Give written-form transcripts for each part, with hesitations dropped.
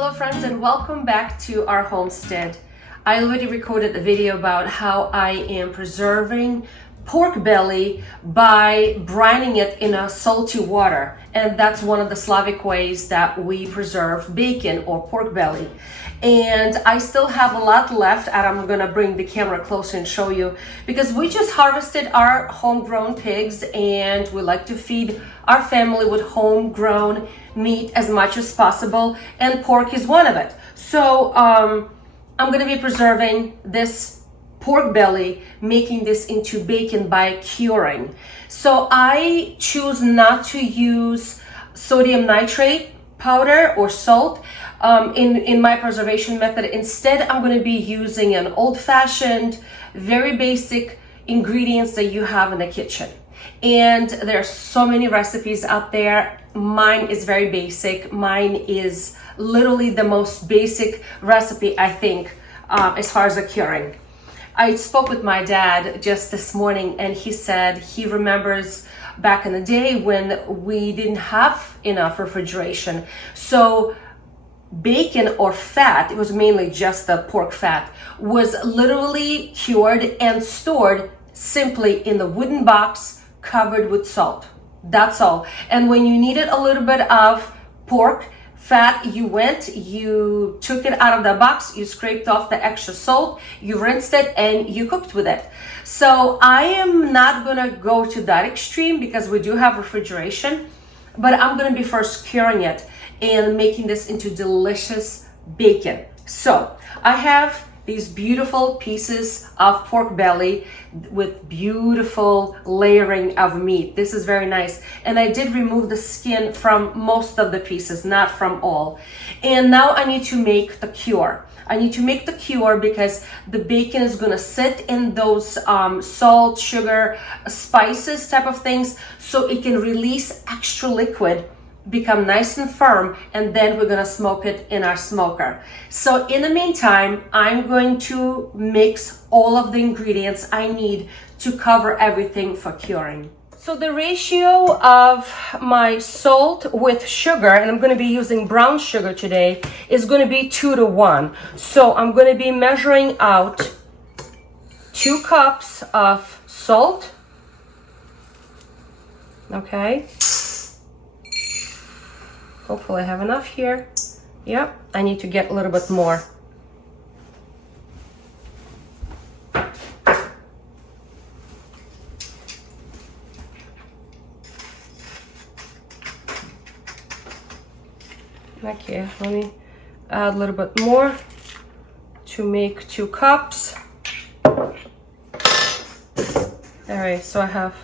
Hello friends, and welcome back to our homestead. I already recorded a video about how I am preserving pork belly by brining it in a salty water, and that's one of the Slavic ways that we preserve bacon or pork belly. And I still have a lot left, and I'm gonna bring the camera closer and show you, because we just harvested our homegrown pigs and we like to feed our family with homegrown meat as much as possible, and pork is one of it. So I'm gonna be preserving this pork belly, making this into bacon by curing. So I choose not to use sodium nitrate powder or salt in my preservation method. Instead, I'm going to be using an old-fashioned, very basic ingredients that you have in the kitchen. And there are so many recipes out there. Mine is very basic. Mine is literally the most basic recipe, I think, as far as the curing. I spoke with my dad just this morning, and he said he remembers back in the day when we didn't have enough refrigeration. So bacon or fat, it was mainly just the pork fat, was literally cured and stored simply in the wooden box covered with salt. That's all. And when you needed a little bit of pork fat, you took it out of the box, you scraped off the extra salt, you rinsed it, and you cooked with it. So I am not gonna go to that extreme because we do have refrigeration, but I'm gonna be first curing it and making this into delicious bacon. So I have these beautiful pieces of pork belly with beautiful layering of meat. This is very nice. And I did remove the skin from most of the pieces, not from all. And now I need to make the cure. I need to make the cure because the bacon is gonna sit in those salt, sugar, spices type of things, so it can release extra liquid, become nice and firm, and then we're gonna smoke it in our smoker. So in the meantime, I'm going to mix all of the ingredients I need to cover everything for curing. So the ratio of my salt with sugar, and I'm gonna be using brown sugar today, is gonna be 2-to-1. So I'm gonna be measuring out 2 cups of salt, okay? Hopefully I have enough here. Yep, I need to get a little bit more. Okay, let me add a little bit more to make 2 cups. All right, so I have,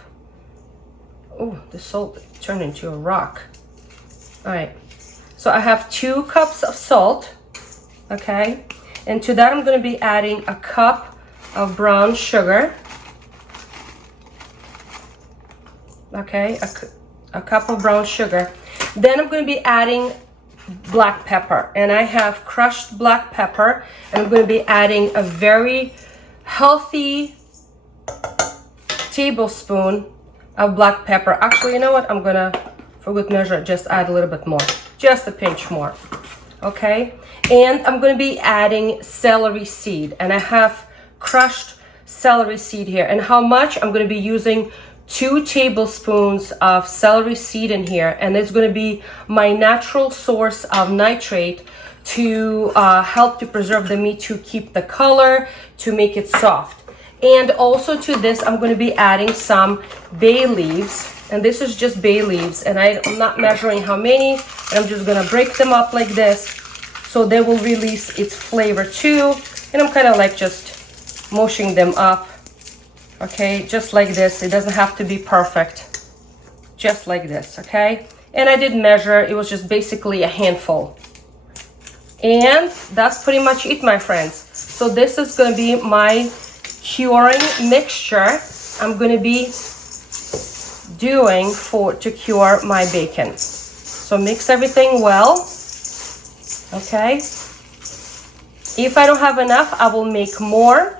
oh, the salt turned into a rock. All right, so I have 2 cups of salt, okay? And to that, I'm gonna be adding a cup of brown sugar, okay? A cup of brown sugar. Then I'm gonna be adding black pepper, and I have crushed black pepper, and I'm gonna be adding a very healthy tablespoon of black pepper. Actually, you know what? I'm gonna, for good measure, just add a little bit more, just a pinch more, okay? And I'm gonna be adding celery seed, and I have crushed celery seed here. And how much? I'm gonna be using 2 tablespoons of celery seed in here, and it's gonna be my natural source of nitrate to help to preserve the meat, to keep the color, to make it soft. And also to this, I'm gonna be adding some bay leaves. And this is just bay leaves, and I'm not measuring how many, and I'm just gonna break them up like this so they will release its flavor too. And I'm kind of like just mushing them up, okay, just like this. It doesn't have to be perfect, just like this, okay? And I did measure, it was just basically a handful. And that's pretty much it, my friends. So this is gonna be my curing mixture I'm gonna be doing to cure my bacon. So mix everything well, okay? If I don't have enough, I will make more.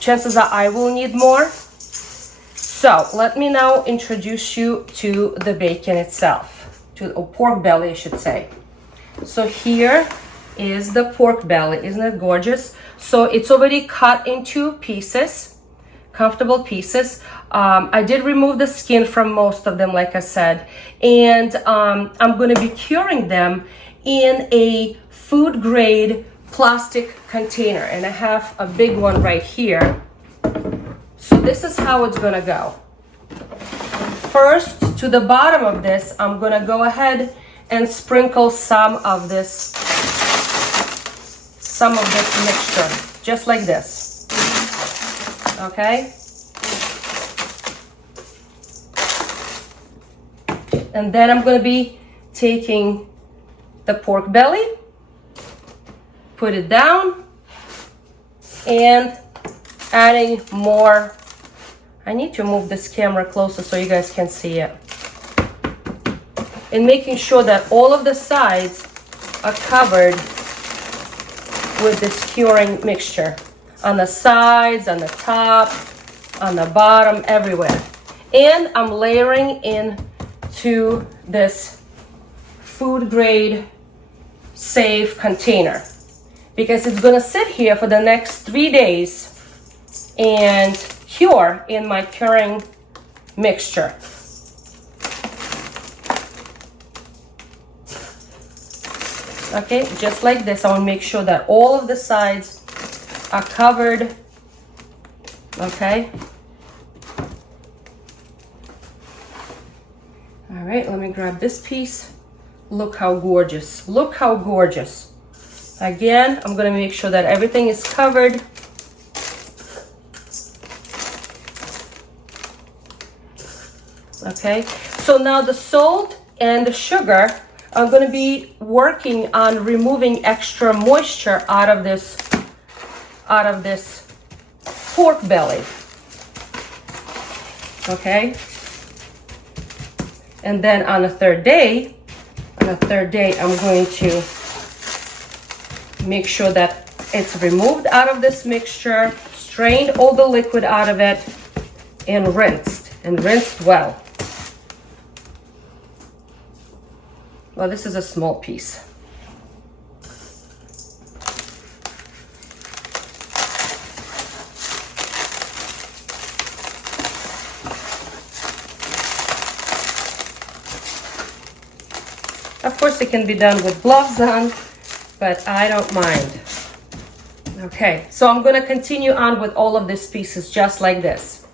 Chances are I will need more. So let me now introduce you to the bacon itself, to pork belly, I should say. So here is the pork belly. Isn't it gorgeous? So it's already cut into pieces, comfortable pieces. I did remove the skin from most of them, like I said, and I'm going to be curing them in a food grade plastic container, and I have a big one right here. So this is how it's going to go. First, to the bottom of this, I'm going to go ahead and sprinkle some of this mixture, just like this. Okay? And then I'm going to be taking the pork belly, put it down, and adding more. I need to move this camera closer so you guys can see it. And making sure that all of the sides are covered with this curing mixture. On the sides, on the top, on the bottom, everywhere. And I'm layering in to this food grade safe container, because it's gonna sit here for the next 3 days and cure in my curing mixture. Okay, just like this. I want to make sure that all of the sides are covered. Okay. All right, let me grab this piece. Look how gorgeous. Look how gorgeous. Again, I'm going to make sure that everything is covered. Okay, so now the salt and the sugar, I'm going to be working on removing extra moisture out of this pork belly. Okay, and then on the third day, I'm going to make sure that it's removed out of this mixture, strained all the liquid out of it, and rinsed well. Well, this is a small piece. Of course, it can be done with gloves on, but I don't mind. Okay, so I'm going to continue on with all of these pieces just like this.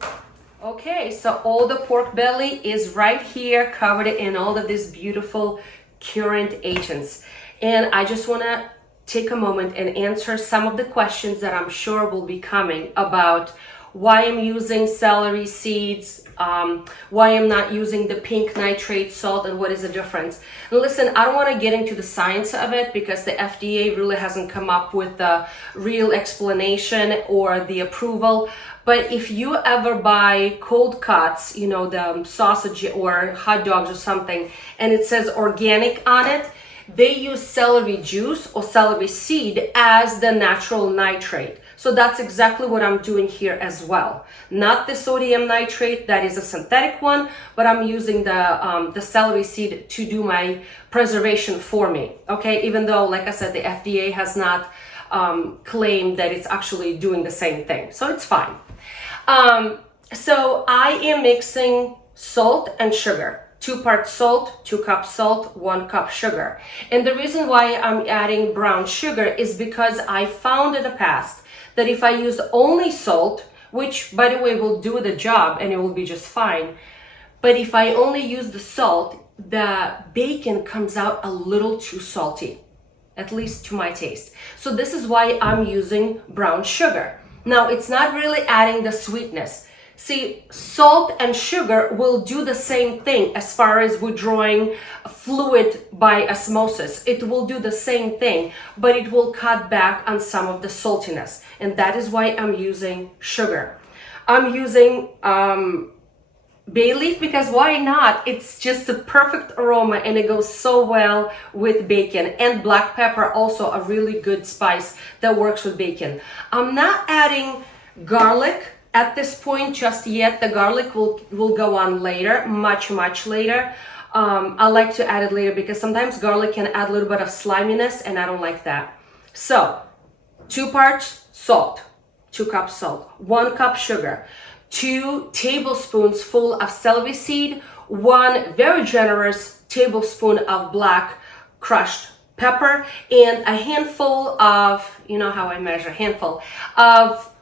Okay, so all the pork belly is right here, covered in all of these beautiful current agents. And I just want to take a moment and answer some of the questions that I'm sure will be coming about why I'm using celery seeds, why I'm not using the pink nitrate salt, and what is the difference. And listen, I don't want to get into the science of it because the FDA really hasn't come up with the real explanation or the approval. But if you ever buy cold cuts, you know, the sausage or hot dogs or something, and it says organic on it, they use celery juice or celery seed as the natural nitrate. So that's exactly what I'm doing here as well. Not the sodium nitrate, that is a synthetic one, but I'm using the celery seed to do my preservation for me. Okay, even though, like I said, the FDA has not claimed that it's actually doing the same thing. So it's fine. So I am mixing salt and sugar. 2 parts salt, 2 cups salt, 1 cup sugar. And the reason why I'm adding brown sugar is because I found in the past that if I use only salt, which by the way will do the job and it will be just fine, but if I only use the salt, the bacon comes out a little too salty, at least to my taste. So this is why I'm using brown sugar. Now, it's not really adding the sweetness. See, salt and sugar will do the same thing as far as withdrawing fluid by osmosis. It will do the same thing, but it will cut back on some of the saltiness. And that is why I'm using sugar. I'm using bay leaf because why not? It's just a perfect aroma and it goes so well with bacon. And black pepper, also a really good spice that works with bacon. I'm not adding garlic at this point just yet. The garlic will go on later, much later. I like to add it later because sometimes garlic can add a little bit of sliminess and I don't like that. So 2 parts salt, 2 cups salt, 1 cup sugar, 2 tablespoons full of celery seed, 1 very generous tablespoon of black crushed pepper, and a handful of, you know how I measure, handful of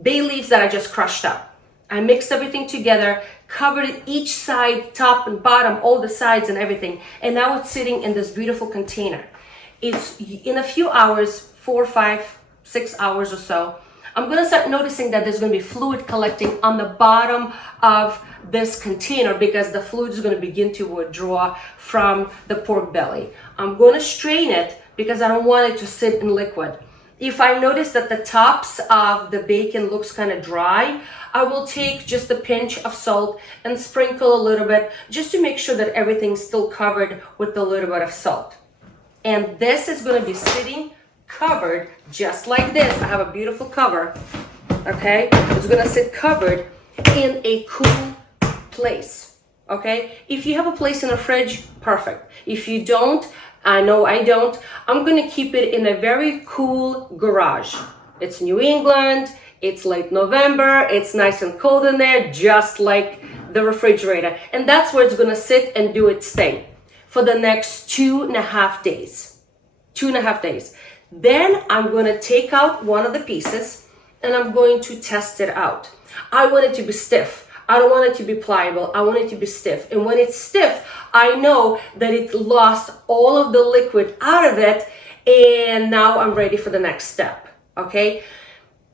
bay leaves that I just crushed up. I mixed everything together, covered each side, top and bottom, all the sides and everything. And now it's sitting in this beautiful container. It's in a few hours, 4, 5, 6 hours or so, I'm gonna start noticing that there's gonna be fluid collecting on the bottom of this container because the fluid is gonna begin to withdraw from the pork belly. I'm gonna strain it because I don't want it to sit in liquid. If I notice that the tops of the bacon looks kind of dry, I will take just a pinch of salt and sprinkle a little bit just to make sure that everything's still covered with a little bit of salt. And this is going to be sitting covered just like this. I have a beautiful cover, okay? It's going to sit covered in a cool place, okay? If you have a place in the fridge, perfect. If you don't, I know I don't, I'm going to keep it in a very cool garage. It's New England, it's late November, it's nice and cold in there, just like the refrigerator. And that's where it's going to sit and do its thing for the next 2.5 days. 2.5 days. Then I'm going to take out one of the pieces and I'm going to test it out. I want it to be stiff. I don't want it to be pliable. I want it to be stiff. And when it's stiff, I know that it lost all of the liquid out of it. And now I'm ready for the next step. Okay.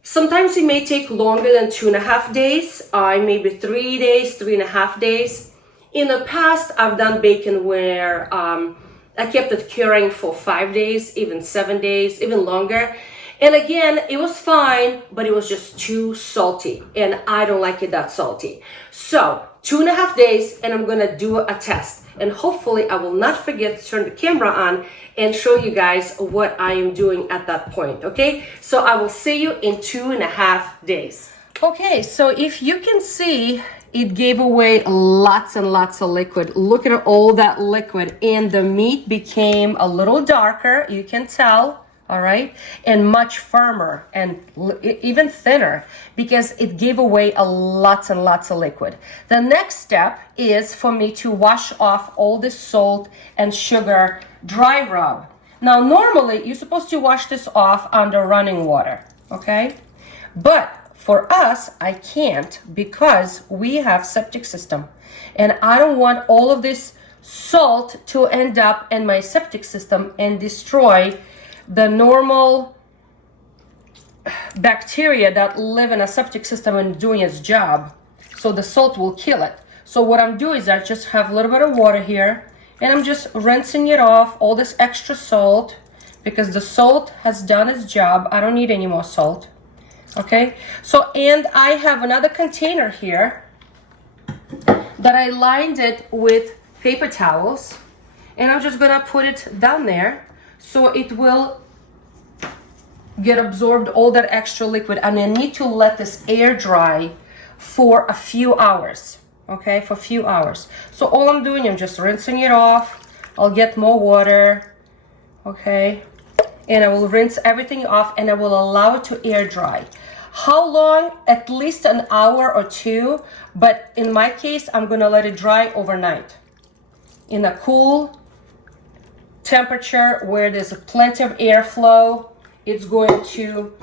Sometimes it may take longer than 2.5 days. Maybe 3 days, 3.5 days. In the past, I've done bacon where I kept it curing for 5 days, even 7 days, even longer. And again, it was fine, but it was just too salty. And I don't like it that salty. So 2.5 days, and I'm gonna do a test. And hopefully I will not forget to turn the camera on and show you guys what I am doing at that point, okay? So I will see you in 2.5 days. Okay, so if you can see, it gave away lots and lots of liquid. Look at all that liquid. And the meat became a little darker, you can tell, all right? And much firmer and even thinner because it gave away a lots and lots of liquid. The next step is for me to wash off all the salt and sugar dry rub. Now, normally, you're supposed to wash this off under running water, okay? But for us, I can't because we have septic system. And I don't want all of this salt to end up in my septic system and destroy the normal bacteria that live in a septic system and doing its job. So the salt will kill it. So what I'm doing is I just have a little bit of water here and I'm just rinsing it off, all this extra salt, because the salt has done its job. I don't need any more salt. Okay, so, and I have another container here that I lined it with paper towels, and I'm just gonna put it down there so it will get absorbed all that extra liquid. And I need to let this air dry for a few hours, okay, for a few hours. So all I'm doing, I'm just rinsing it off. I'll get more water, okay, and I will rinse everything off and I will allow it to air dry. How long? At least an hour or 2, but in my case, I'm gonna let it dry overnight in a cool temperature where there's plenty of airflow. It's going to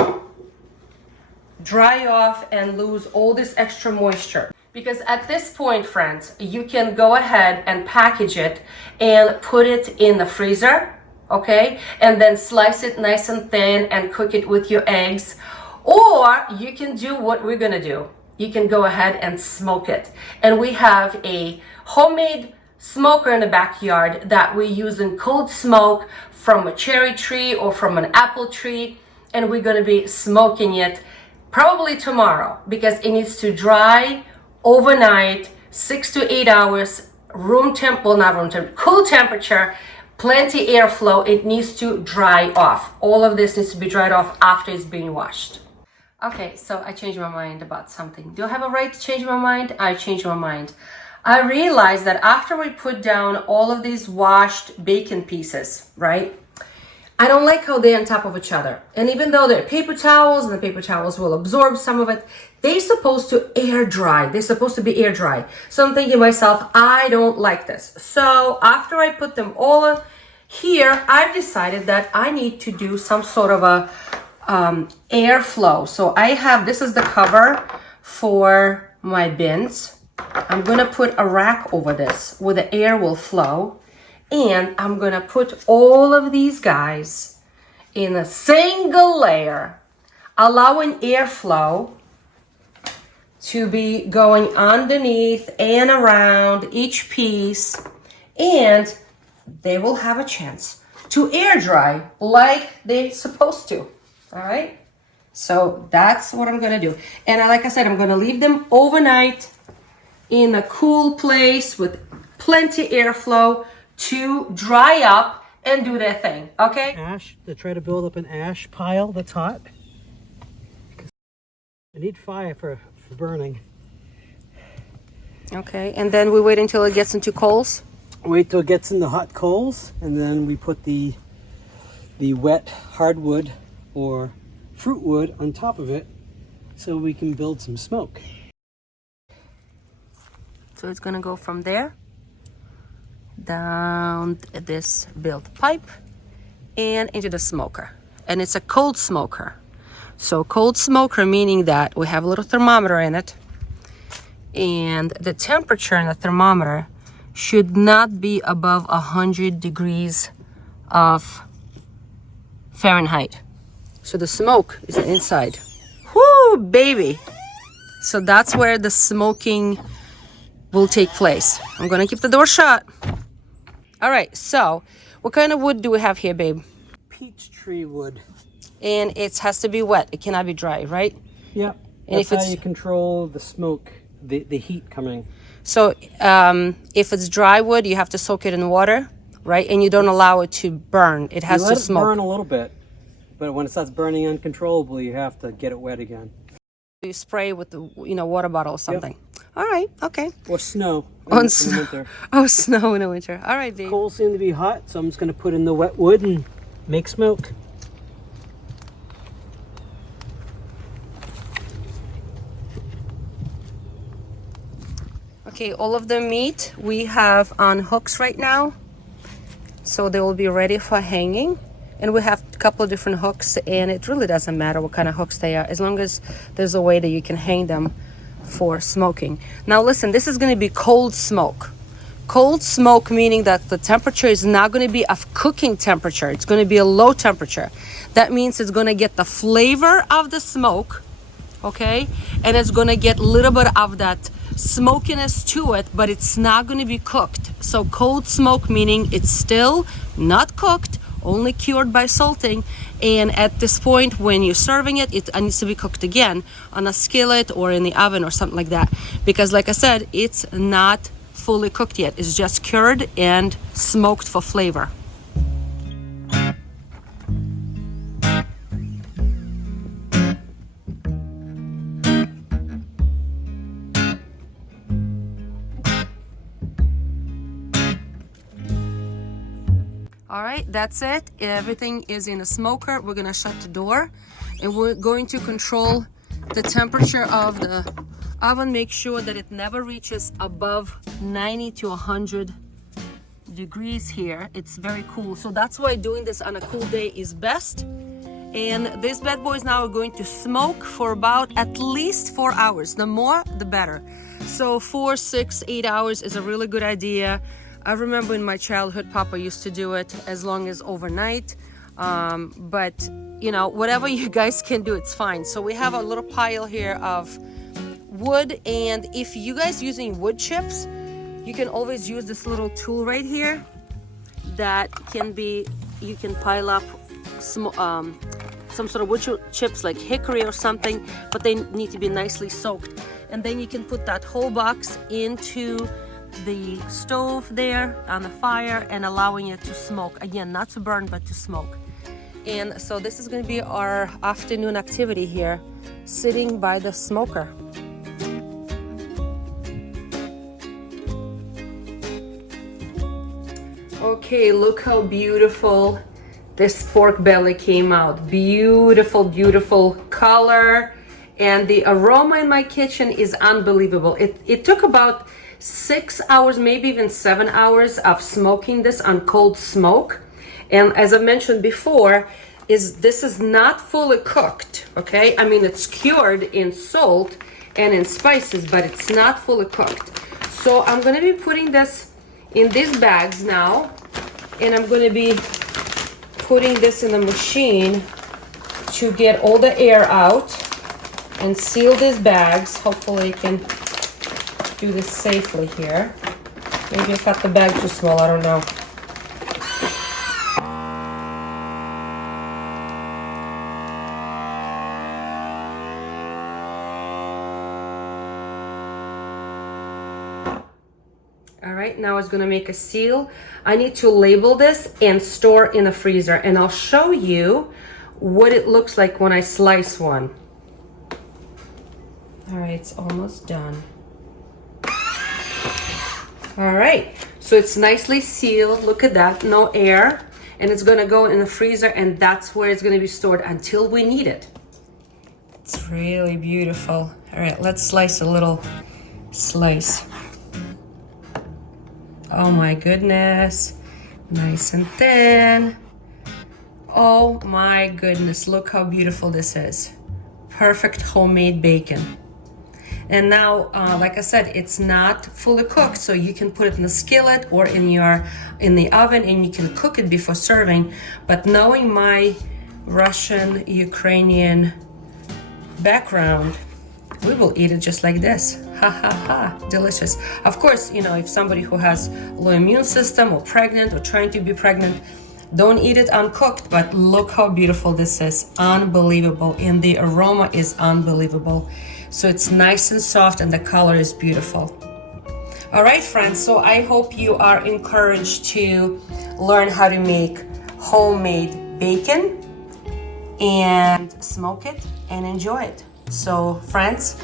dry off and lose all this extra moisture. Because at this point, friends, you can go ahead and package it and put it in the freezer, okay? And then slice it nice and thin and cook it with your eggs. Or you can do what we're gonna do. You can go ahead and smoke it. And we have a homemade smoker in the backyard that we use in cold smoke from a cherry tree or from an apple tree. And we're gonna be smoking it probably tomorrow because it needs to dry overnight, 6 to 8 hours, room temp, well, not room temp, cool temperature, plenty airflow. It needs to dry off. All of this needs to be dried off after it's being washed. Okay, so I changed my mind about something. Do I have a right to change my mind? I changed my mind. I realized that after we put down all of these washed bacon pieces, right? I don't like how they're on top of each other. And even though they're paper towels and the paper towels will absorb some of it, they're supposed to air dry. They're supposed to be air dry. So I'm thinking to myself, I don't like this. So after I put them all here, I've decided that I need to do some sort of a airflow. So I have, this is the cover for my bins. I'm gonna put a rack over this where the air will flow. And I'm gonna put all of these guys in a single layer, allowing airflow to be going underneath and around each piece, and they will have a chance to air dry like they're supposed to. All right, so that's what I'm gonna do. And like I said, I'm gonna leave them overnight in a cool place with plenty airflow to dry up and do their thing, okay? Ash, to try to build up an ash pile that's hot. I need fire for burning. Okay, and then we wait until it gets into coals? Wait till it gets in the hot coals, and then we put the wet hardwood or fruit wood on top of it so we can build some smoke. So it's gonna go from there down this built pipe and into the smoker. And it's a cold smoker. So cold smoker meaning that we have a little thermometer in it, and the temperature in the thermometer should not be above 100 degrees of Fahrenheit. So the smoke is inside. Whoo, baby! So that's where the smoking will take place. I'm gonna keep the door shut. All right, so what kind of wood do we have here, babe? Peach tree wood. And it has to be wet. It cannot be dry, right? Yep. And that's how you control the smoke, the heat coming. So if it's dry wood, you have to soak it in water, right? And you don't allow it to burn. It has to smoke. Let it burn a little bit, but when it starts burning uncontrollably, you have to get it wet again. You spray with the water bottle or something. Yep. All right, okay. Or snow in the winter. Oh, snow in the winter. All right, babe. Coals seem to be hot, so I'm just going to put in the wet wood and make smoke. Okay, all of the meat we have on hooks right now, so they will be ready for hanging. And we have a couple of different hooks, and it really doesn't matter what kind of hooks they are, as long as there's a way that you can hang them for smoking. Now listen, this is going to be cold smoke. Cold smoke meaning that the temperature is not going to be a cooking temperature. It's going to be a low temperature. That means it's going to get the flavor of the smoke, okay? And it's going to get a little bit of that smokiness to it, but it's not going to be cooked. So cold smoke meaning it's still not cooked, only cured by salting, and at this point when you're serving it, it needs to be cooked again on a skillet or in the oven or something like that, because like I said, it's not fully cooked yet. It's just cured and smoked for flavor. All right, that's it. Everything is in a smoker. We're gonna shut the door and we're going to control the temperature of the oven. Make sure that it never reaches above 90 to 100 degrees here. It's very cool. So that's why doing this on a cool day is best. And this bad boy is now going to smoke for about at least 4 hours. The more, the better. So 4, 6, 8 hours is a really good idea. I remember in my childhood, Papa used to do it as long as overnight. But, whatever you guys can do, it's fine. So we have a little pile here of wood. And if you guys using wood chips, you can always use this little tool right here that can be, you can pile up some sort of wood chips like hickory or something, but they need to be nicely soaked. And then you can put that whole box into the stove there on the fire and allowing it to smoke. Again, not to burn, but to smoke. And so this is going to be our afternoon activity here, sitting by the smoker. Okay, look how beautiful this pork belly came out. Beautiful, beautiful color. And the aroma in my kitchen is unbelievable. It took about 6 hours, maybe even 7 hours of smoking this on cold smoke. And as I mentioned before, this is not fully cooked, okay? I mean, it's cured in salt and in spices, but it's not fully cooked. So I'm gonna be putting this in these bags now, and I'm gonna be putting this in the machine to get all the air out and seal these bags. Hopefully I can do this safely here. Maybe I cut the bag too small, I don't know. All right, now it's gonna make a seal. I need to label this and store in a freezer, and I'll show you what it looks like when I slice one. All right, it's almost done. All right, so it's nicely sealed. Look at that, no air. And it's gonna go in the freezer, and that's where it's gonna be stored until we need it. It's really beautiful. All right, let's slice a little slice. Oh my goodness, nice and thin. Oh my goodness, look how beautiful this is. Perfect homemade bacon. And now, like I said, it's not fully cooked, so you can put it in the skillet or in the oven, and you can cook it before serving. But knowing my Russian, Ukrainian background, we will eat it just like this. Ha ha ha, delicious. Of course, you know, if somebody who has low immune system or pregnant or trying to be pregnant, don't eat it uncooked, but look how beautiful this is. Unbelievable, and the aroma is unbelievable. So it's nice and soft, and the color is beautiful. All right, friends, so I hope you are encouraged to learn how to make homemade bacon and smoke it and enjoy it. So friends,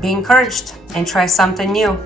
be encouraged and try something new.